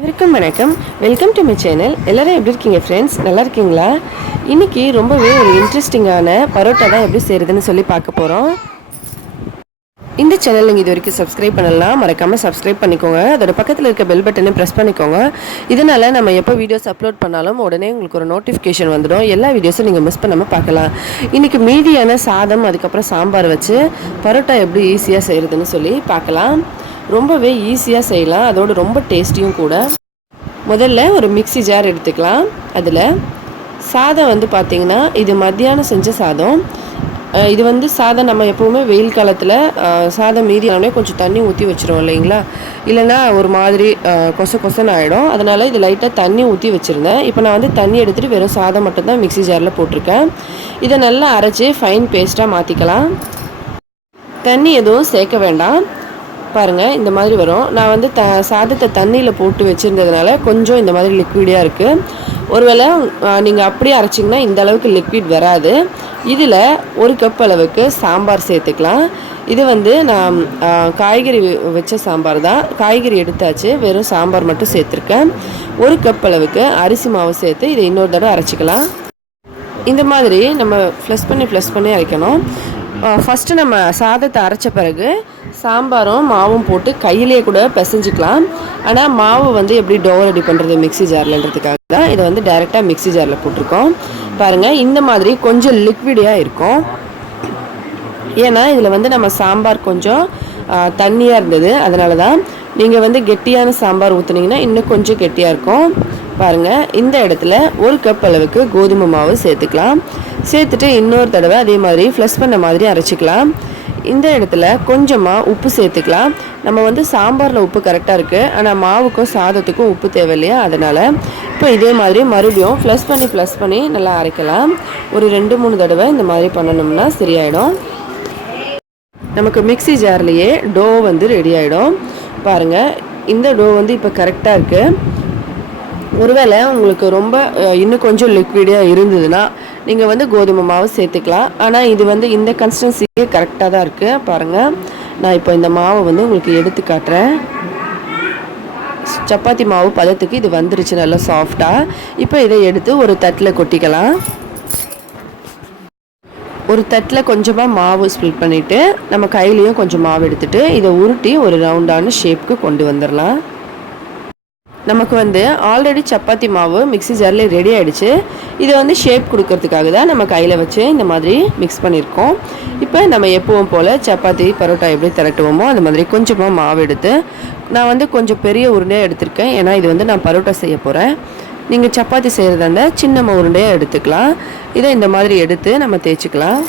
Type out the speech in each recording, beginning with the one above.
வணக்கம் வணக்கம். Welcome to my channel. எல்லாரும் எப்படி இருக்கீங்க ஃப்ரெண்ட்ஸ்? நல்லா இருக்கீங்களா? இன்றைக்கி ரொம்பவே ஒரு இன்ட்ரெஸ்டிங்கான பரோட்டா தான் எப்படி செய்கிறதுன்னு சொல்லி பார்க்க போகிறோம். இந்த சேனல் நீங்கள் இது வரைக்கும் சப்ஸ்கிரைப் பண்ணலாம், மறக்காமல் சப்ஸ்கிரைப் பண்ணிக்கோங்க. அதோட பக்கத்தில் இருக்க பெல் பட்டனை ப்ரெஸ் பண்ணிக்கோங்க. இதனால் நம்ம எப்போ வீடியோஸ் அப்லோட் பண்ணாலும் உடனே உங்களுக்கு ஒரு நோட்டிஃபிகேஷன் வந்துடும். எல்லா வீடியோஸும் நீங்கள் மிஸ் பண்ணாமல் பார்க்கலாம். இன்றைக்கி மீதியான சாதம் அதுக்கப்புறம் சாம்பார் வச்சு பரோட்டா எப்படி ஈஸியாக செய்கிறதுன்னு சொல்லி பார்க்கலாம். ரொம்பவே ஈஸியாக செய்யலாம், அதோடு ரொம்ப டேஸ்டியும் கூட. முதல்ல ஒரு மிக்ஸி ஜார் எடுத்துக்கலாம். அதில் சாதம் வந்து பார்த்திங்கன்னா இது மத்தியானம் செஞ்ச சாதம். இது சாதம் நம்ம எப்போவுமே வெயில் காலத்தில் சாதம் மீதியானே கொஞ்சம் தண்ணி ஊற்றி வச்சுருவோம் இல்லைங்களா? இல்லைன்னா ஒரு மாதிரி கொசன்னு ஆகிடும். அதனால் இது லைட்டாக தண்ணி ஊற்றி வச்சுருந்தேன். இப்போ நான் வந்து தண்ணி எடுத்துகிட்டு வெறும் சாதம் மட்டும்தான் மிக்ஸி ஜாரில் போட்டிருக்கேன். இதை நல்லா அரைச்சி ஃபைன் பேஸ்ட்டாக மாற்றிக்கலாம். தண்ணி எதுவும் சேர்க்க வேண்டாம். பாருங்கள், இந்த மாதிரி வரும். நான் வந்து சாதத்தை தண்ணியில் போட்டு வச்சுருந்ததுனால கொஞ்சம் இந்த மாதிரி லிக்விடாக இருக்குது. ஒருவேளை நீங்கள் அப்படியே அரைச்சிங்கன்னா இந்த அளவுக்கு லிக்விட் வராது. இதில் 1 கப் அளவுக்கு சாம்பார் சேர்த்துக்கலாம். இது வந்து நான் காய்கறி வச்ச சாம்பார் தான். காய்கறி எடுத்தாச்சு, வெறும் சாம்பார் மட்டும் சேர்த்துருக்கேன். 1 கப் அளவுக்கு அரிசி மாவு சேர்த்து இதை இன்னொரு தடவை அரைச்சிக்கலாம். இந்த மாதிரி நம்ம ஃப்ளஷ் பண்ணி அரைக்கணும். ஃபஸ்ட்டு நம்ம சாதத்தை அரைச்ச பிறகு சாம்பாரும் மாவும் போட்டு கையிலே கூட பிசைஞ்சிக்கலாம். ஆனால் மாவு வந்து எப்படி டோ ரெடி பண்ணுறது மிக்ஸி ஜார்லன்றதுக்காக தான் இதை வந்து டைரெக்டாக மிக்ஸி ஜாரில் போட்டிருக்கோம். பாருங்கள், இந்த மாதிரி கொஞ்சம் லிக்விடியாக இருக்கும். ஏன்னா இதில் வந்து நம்ம சாம்பார் கொஞ்சம் தண்ணியாக இருந்தது. அதனால தான் நீங்கள் வந்து கெட்டியான சாம்பார் ஊற்றுனீங்கன்னா இன்னும் கொஞ்சம் கெட்டியாக இருக்கும். பாருங்கள், இந்த இடத்துல 1 கப் அளவுக்கு கோதுமை மாவு சேர்த்துக்கலாம். சேர்த்துட்டு இன்னொரு தடவை அதே மாதிரி ஃப்ளஷ் பண்ண மாதிரி அரைச்சிக்கலாம். இந்த இடத்துல கொஞ்சமாக உப்பு சேர்த்துக்கலாம். நம்ம வந்து சாம்பாரில் உப்பு கரெக்டாக இருக்குது, ஆனால் மாவுக்கும் சாதத்துக்கும் உப்பு தேவை இல்லையா? அதனால் இப்போ இதே மாதிரி மறுபடியும் ப்ளஸ் பண்ணி நல்லா அரைக்கலாம். ஒரு 2-3 தடவை இந்த மாதிரி பண்ணணும்னா சரியாயிடும். நமக்கு மிக்ஸி ஜார்லேயே டோ வந்து ரெடி ஆகிடும். பாருங்கள், இந்த டோ வந்து இப்போ கரெக்டாக இருக்குது. ஒருவேளை உங்களுக்கு ரொம்ப இன்னும் கொஞ்சம் லிக்விடாக இருந்ததுன்னா நீங்கள் வந்து கோதுமை மாவு சேர்த்துக்கலாம். ஆனால் இது வந்து இந்த கன்சிஸ்டன்சியே கரெக்டாக தான் இருக்குது. பாருங்கள், நான் இப்போ இந்த மாவை வந்து உங்களுக்கு எடுத்து காட்டுறேன். சப்பாத்தி மாவு பதத்துக்கு இது வந்துருச்சு, நல்லா சாஃப்டாக. இப்போ இதை எடுத்து ஒரு தட்டில் கொட்டிக்கலாம். ஒரு தட்டில் கொஞ்சமாக மாவு ஸ்ப்ளிட் பண்ணிவிட்டு நம்ம கையிலையும் கொஞ்சம் மாவு எடுத்துகிட்டு இதை உருட்டி ஒரு ரவுண்டான ஷேப்புக்கு கொண்டு வந்துடலாம். நமக்கு வந்து ஆல்ரெடி சப்பாத்தி மாவு மிக்ஸி ஜாரில் ரெடி ஆகிடுச்சு. இதை வந்து ஷேப் கொடுக்கறதுக்காக தான் நம்ம கையில் வச்சு இந்த மாதிரி மிக்ஸ் பண்ணியிருக்கோம். இப்போ நம்ம எப்பவும் போல் சப்பாத்தி பரோட்டா எப்படி திரட்டுவோமோ அந்த மாதிரி கொஞ்சமாக மாவு எடுத்து நான் வந்து கொஞ்சம் பெரிய உருண்டையாக எடுத்திருக்கேன். ஏன்னா இது வந்து நான் பரோட்டா செய்ய போகிறேன். நீங்கள் சப்பாத்தி செய்கிறதா இருந்தால் சின்ன உருண்டையாக எடுத்துக்கலாம். இதை இந்த மாதிரி எடுத்து நம்ம தேய்ச்சிக்கலாம்.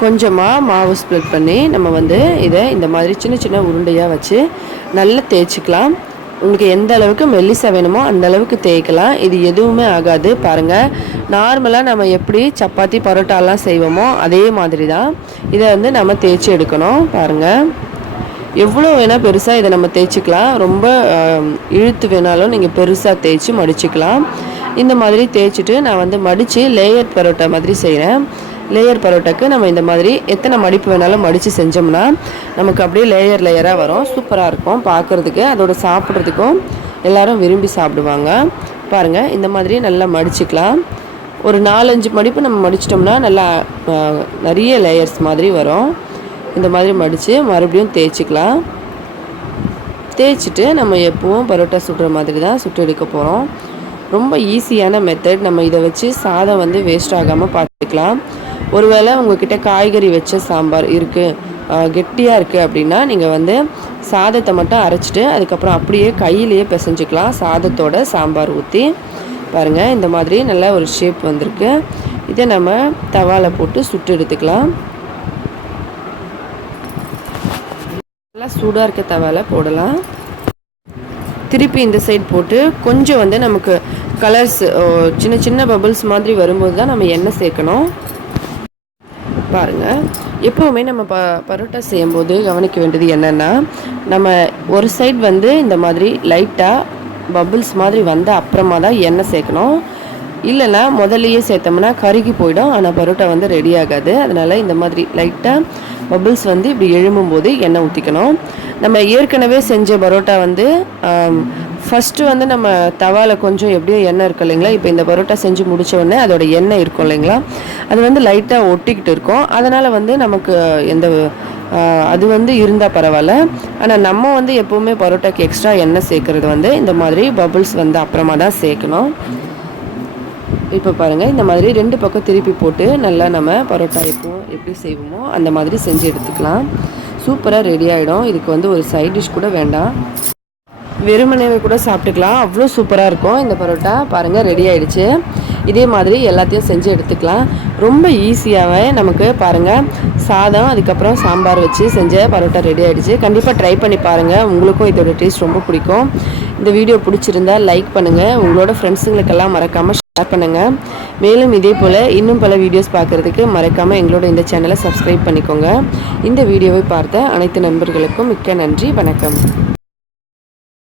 கொஞ்சமாக மாவு ஸ்ப்ளிட் பண்ணி நம்ம வந்து இதை இந்த மாதிரி சின்ன உருண்டையாக வச்சு நல்லா தேய்ச்சிக்கலாம். உங்களுக்கு எந்த அளவுக்கு மெல்லிசா வேணுமோ அந்த அளவுக்கு தேய்க்கலாம். இது எதுவுமே ஆகாது. பாருங்கள், நார்மலாக நம்ம எப்படி சப்பாத்தி பரோட்டாலாம் செய்வோமோ அதே மாதிரி தான் இதை வந்து நம்ம தேய்ச்சி எடுக்கணும். பாருங்கள், எவ்வளோ வேணால் பெருசாக இதை நம்ம தேய்ச்சிக்கலாம். ரொம்ப இழுத்து வேணாலும் நீங்கள் பெருசாக தேய்ச்சி மடிச்சிக்கலாம். இந்த மாதிரி தேய்ச்சிட்டு நான் வந்து மடித்து லேயர் பரோட்டா மாதிரி செய்கிறேன். லேயர் பரோட்டாக்கு நம்ம இந்த மாதிரி எத்தனை மடிப்பு வேணாலும் மடித்து செஞ்சோம்னா நமக்கு அப்படியே லேயராக வரும். சூப்பராக இருக்கும் பார்க்குறதுக்கு, அதோட சாப்பிட்றதுக்கும் எல்லோரும் விரும்பி சாப்பிடுவாங்க. பாருங்கள், இந்த மாதிரி நல்லா மடிச்சுக்கலாம். ஒரு 4-5 மடிப்பு நம்ம மடிச்சிட்டோம்னா நல்லா நிறைய லேயர்ஸ் மாதிரி வரும். இந்த மாதிரி மடித்து மறுபடியும் தேய்ச்சிக்கலாம். தேய்ச்சிட்டு நம்ம எப்பவும் பரோட்டா சுடுற மாதிரி தான் சுட்டு எடுக்க போகிறோம். ரொம்ப ஈஸியான மெத்தட். நம்ம இதை வச்சு சாதம் வந்து வேஸ்ட் ஆகாமல் பார்த்துக்கலாம். ஒருவேளை உங்கள்கிட்ட காய்கறி வச்ச சாம்பார் இருக்குது, கெட்டியாக இருக்குது அப்படின்னா நீங்கள் வந்து சாதத்தை மட்டும் அரைச்சிட்டு அதுக்கப்புறம் அப்படியே கையிலேயே பிசைஞ்சிக்கலாம். சாதத்தோட சாம்பார் ஊற்றி பாருங்கள், இந்த மாதிரி நல்ல ஒரு ஷேப் வந்திருக்கு. இதை நம்ம தவாவில் போட்டு சுட்டு எடுத்துக்கலாம். நல்லா சூடாக இருக்க தவாவில் போடலாம். திருப்பி இந்த சைட் போட்டு கொஞ்சம் வந்து நமக்கு கலர்ஸ் சின்ன பபிள்ஸ் மாதிரி வரும்போது தான் நம்ம எண்ணெய் சேர்க்கணும். பாருங்கள், எப்போவுமே நம்ம பரோட்டா செய்யும்போது கவனிக்க வேண்டியது என்னென்னா, நம்ம ஒரு சைட் வந்து இந்த மாதிரி லைட்டாக பபிள்ஸ் மாதிரி வந்த அப்புறமா தான் எண்ணெய் சேர்க்கணும். இல்லைன்னா முதல்லையே சேர்த்தோம்னா கருகி போயிடும். ஆனால் பரோட்டா வந்து ரெடி ஆகாது. அதனால் இந்த மாதிரி லைட்டாக பபிள்ஸ் இப்படி எழும்பும்போது எண்ணெய் ஊற்றிக்கணும். நம்ம ஏற்கனவே செஞ்ச பரோட்டா ஃபஸ்ட்டு வந்து நம்ம தவாவில் கொஞ்சம் எப்படியோ எண்ணெய் இருக்கும் இல்லைங்களா, இப்போ இந்த பரோட்டா செஞ்சு முடித்த உடனே அதோட எண்ணெய் இருக்கும் இல்லைங்களா, அது வந்து லைட்டாக ஒட்டிக்கிட்டு இருக்கும். அதனால் வந்து நமக்கு எந்த அது வந்து இருந்தால் பரவாயில்ல. ஆனால் நம்ம வந்து எப்போவுமே பரோட்டாக்கு எக்ஸ்ட்ரா எண்ணெய் சேர்க்குறது வந்து இந்த மாதிரி பபுள்ஸ் வந்து அப்புறமா தான் சேர்க்கணும். இப்போ பாருங்கள், இந்த மாதிரி 2 பக்கம் திருப்பி போட்டு நல்லா நம்ம பரோட்டா எப்படி செய்வோமோ அந்த மாதிரி செஞ்சு எடுத்துக்கலாம். சூப்பராக ரெடி ஆகிடும். இதுக்கு வந்து ஒரு சைட் டிஷ் கூட வேண்டாம், வெறுமனவே கூட சாப்பிட்டுக்கலாம். அவ்வளோ சூப்பராக இருக்கும் இந்த பரோட்டா. பாருங்கள், ரெடி ஆகிடுச்சு. இதே மாதிரி எல்லாத்தையும் செஞ்சு எடுத்துக்கலாம். ரொம்ப ஈஸியாகவே நமக்கு பாருங்கள், சாதம் அதுக்கப்புறம் சாம்பார் வச்சு செஞ்ச பரோட்டா ரெடி ஆகிடுச்சு. கண்டிப்பாக ட்ரை பண்ணி பாருங்கள், உங்களுக்கும் இதோட டேஸ்ட் ரொம்ப பிடிக்கும். இந்த வீடியோ பிடிச்சிருந்தா லைக் பண்ணுங்கள், உங்களோட ஃப்ரெண்ட்ஸுங்களுக்கெல்லாம் மறக்காமல் ஷேர் பண்ணுங்கள். மேலும் இதே போல் இன்னும் பல வீடியோஸ் பார்க்குறதுக்கு மறக்காமல் எங்களோட இந்த சேனலை சப்ஸ்கிரைப் பண்ணிக்கோங்க. இந்த வீடியோவை பார்த்த அனைத்து நண்பர்களுக்கும் மிக்க நன்றி. வணக்கம்.